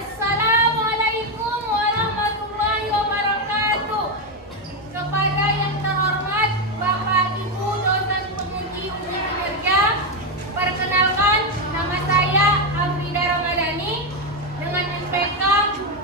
Assalamualaikum warahmatullahi wabarakatuh. Kepada yang terhormat Bapak Ibu dosen penguji ujian kinerja, perkenalkan nama saya Afrida Ramadhani dengan NPK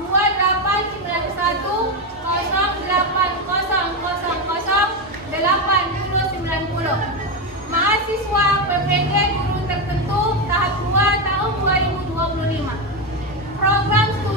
28108008090. Mahasiswa PPG Guru Tertentu tahap 2 tahun 2025. Program studi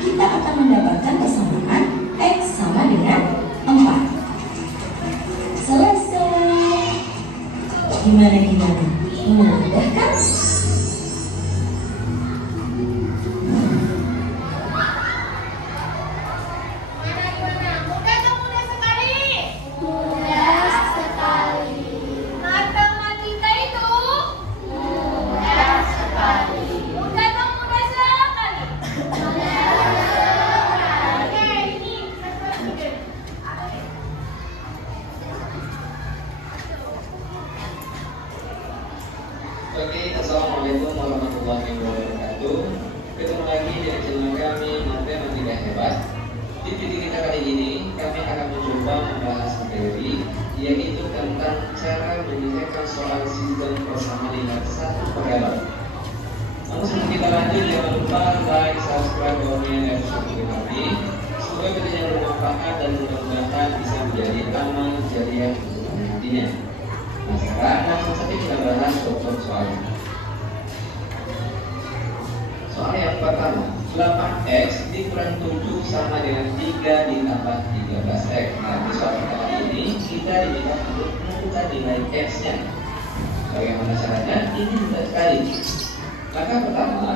kita akan mendapatkan persamaan X sama dengan 4. Selesai. Gimana? Mudah kan? Oke, assalamualaikum warahmatullahi wabarakatuh. Ketemu lagi di channel kami Matematika Hebat. Di video kita kali ini kami akan mencoba membahas materi yaitu tentang cara menyelesaikan soal sistem persamaan linear 1/8. Namun sebelum kita lanjut, jangan lupa like, subscribe, komen, dan share kami. Semoga videonya bermanfaat dan mudah-mudahan bisa menjadi amal jariah untuk nantinya. Nah, sekarang langsung saja kita bahas pokok soalnya. Soal yang pertama, 8x dikurang 7 sama dengan 3 ditambah 13x. Nah, di soal kali ini kita diminta untuk menentukan nilai x-nya. Bagaimana caranya? Ini mudah sekali. Maka pertama,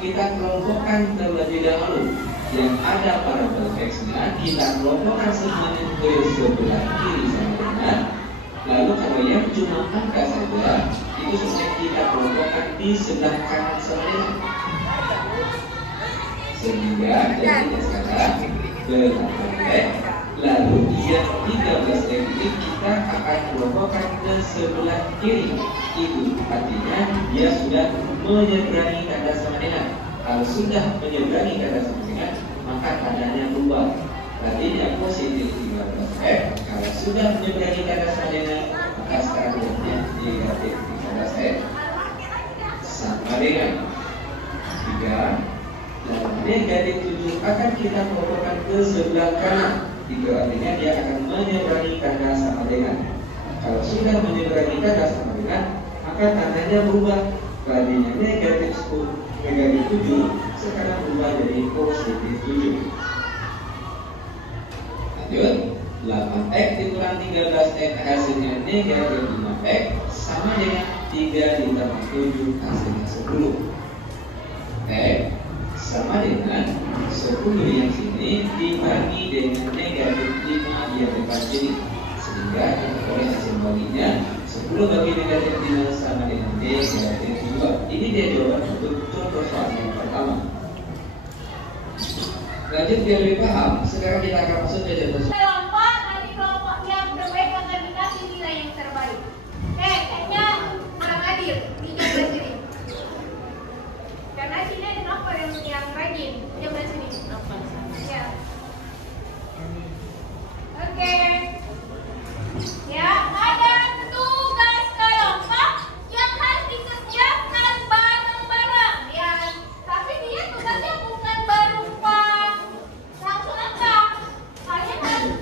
kita kelompokkan terlebih dahulu. Yang ada parabol x-nya kita kelompokkan semuanya ke sebelah kiri sama dengan. Lalu kalau yang cuma angka saja, itu sebenarnya kita kelompokkan di sebelah kanan sama dengan. Sehingga jadinya sekarang 8x. Lalu yang 13x ini kita akan kelompokkan ke sebelah kiri. Itu artinya dia sudah menyeberangi tanda sama dengan. Kalau sudah menyeberangi tanda sama dengan, maka tandanya berubah. Artinya positif 13x. Kalau sudah menyeberangi tanda sama dengan, maka sekarang bentuknya negatif 13x sama dengan 3. Dan negatif 7 akan kita kelompokkan ke sebelah kanan. Itu artinya dia akan menyeberangi tanda sama dengan. Kalau sudah menyeberangi tanda sama dengan, maka tandanya berubah. Tadinya negatif 7 sekarang berubah jadi positif 7. Lanjut, 8x dikurang 13x hasilnya negatif 5x sama dengan 3 ditambah 7 hasilnya 10. X sama dengan 10 yang sini dibagi dengan negatif 5 yang depan sini, sehingga kita boleh hasil baginya 10 bagi negatif 5 sama dengan negatif 2. Ini dia jawaban untuk contoh soal yang pertama. Lanjut biar lebih paham, sekarang kita akan masuk ke contoh. Kelompok, nanti kelompok yang terbaik akan dikasih nilai yang terbaik. Kayaknya kurang adil. 13 ini. Karena sini ada nomor yang rajin. 13 ini. Ya. Oke. Ya, ada tugas kelompok yang harus dikerjakan bareng-bareng. Ya, tapi dia tugasnya bukan berupa langsung angka. Kalian harus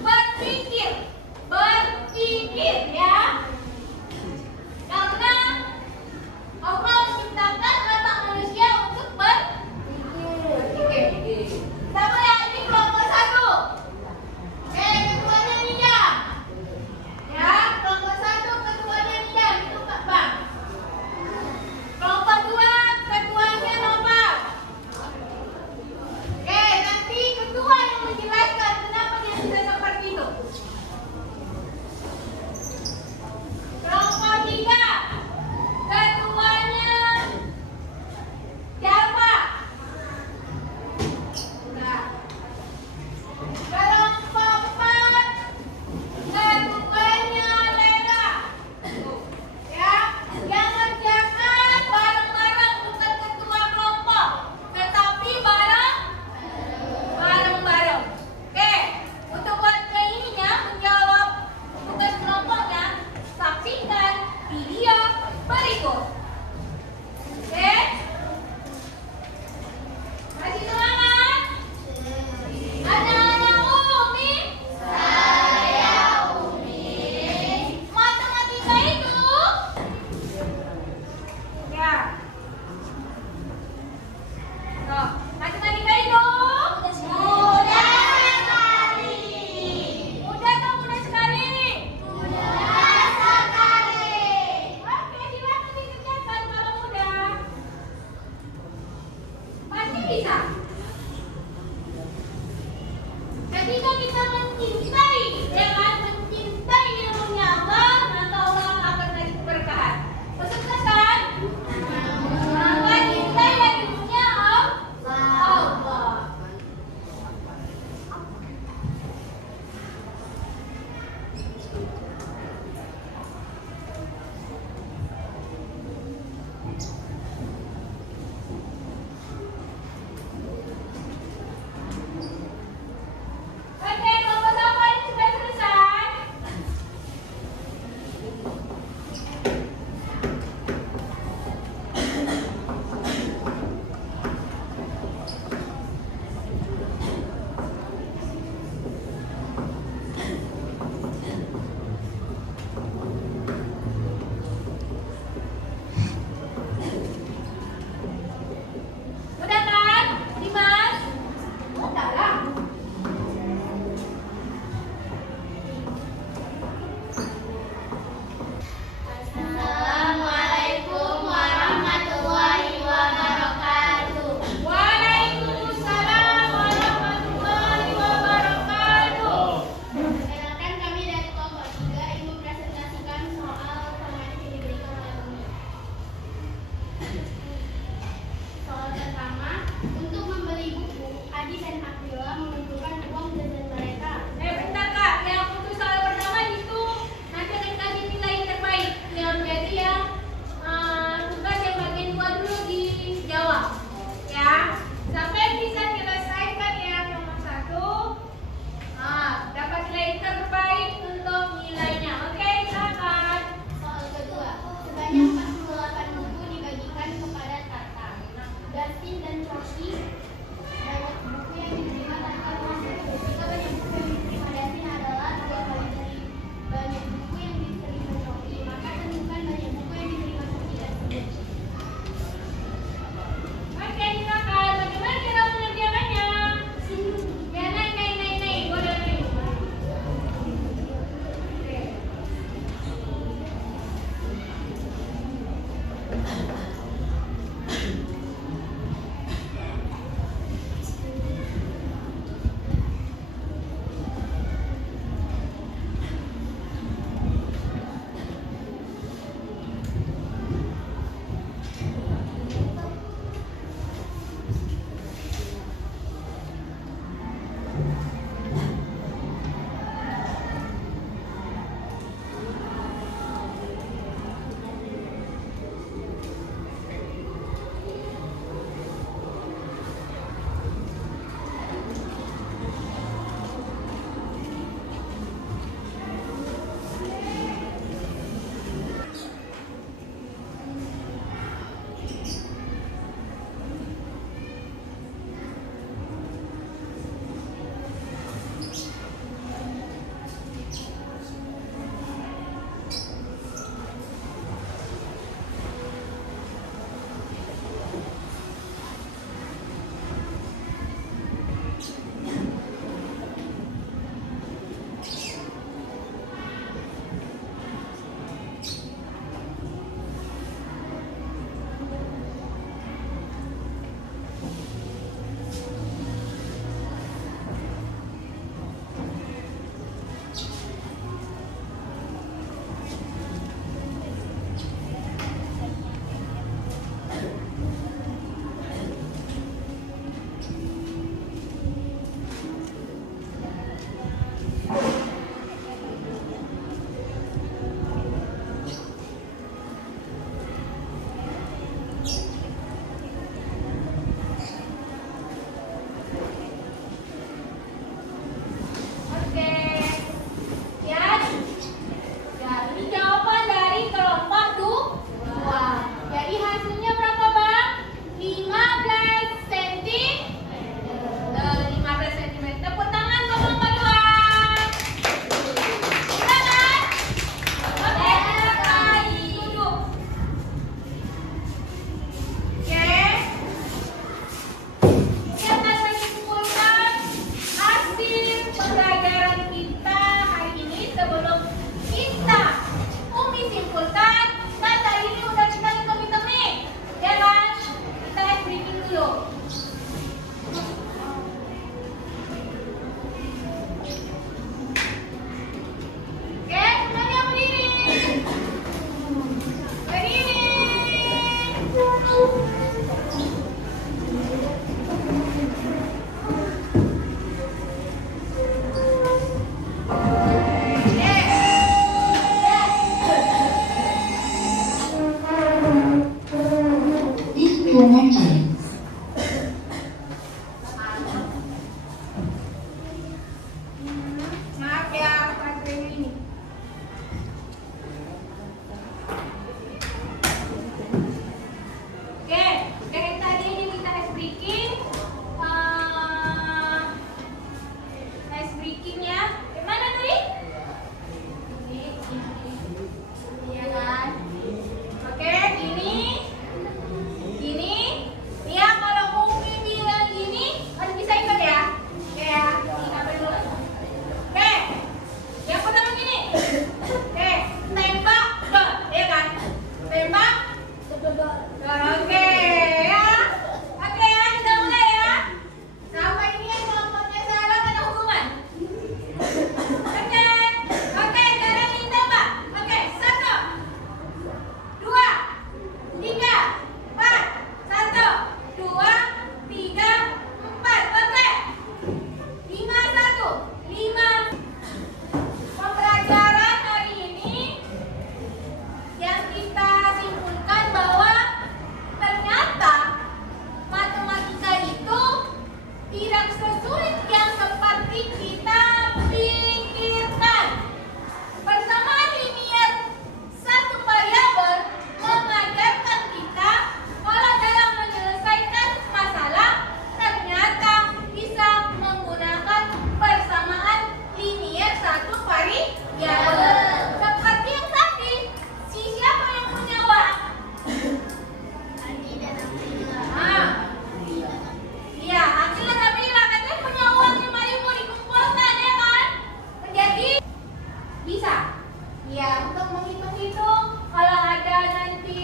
Ya, untuk menghitung-hitung kalau ada nanti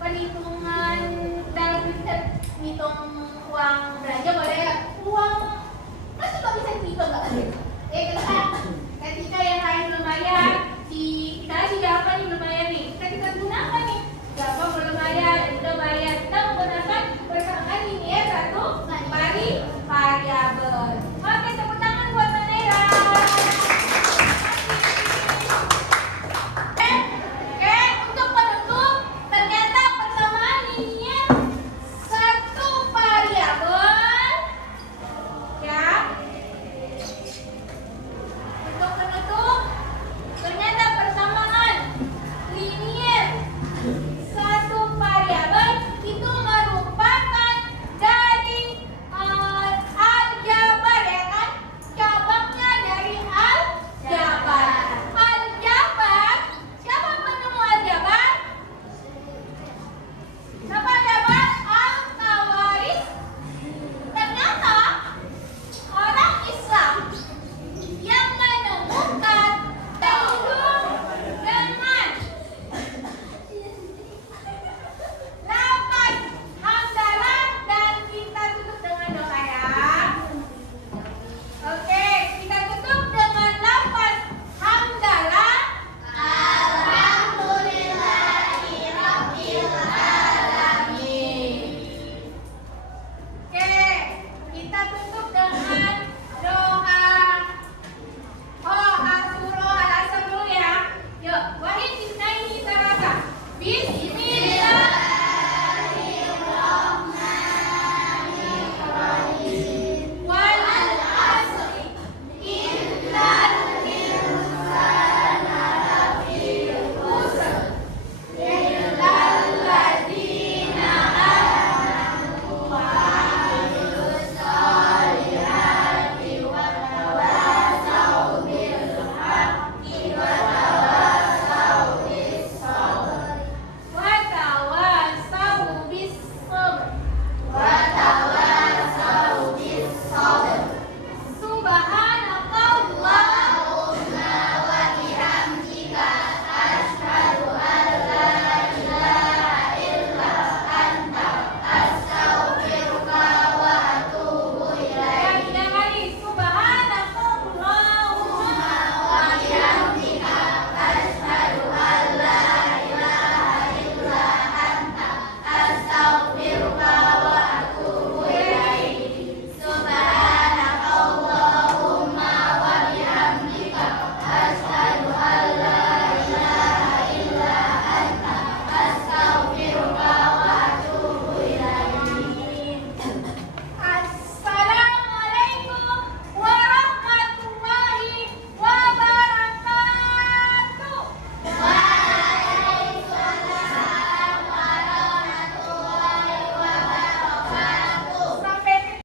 perhitungan dalam hitung uang belanja boleh ya. Uang masih kok bisa dihitung nggak? Ya kan? Ketika yang lain belum bayar,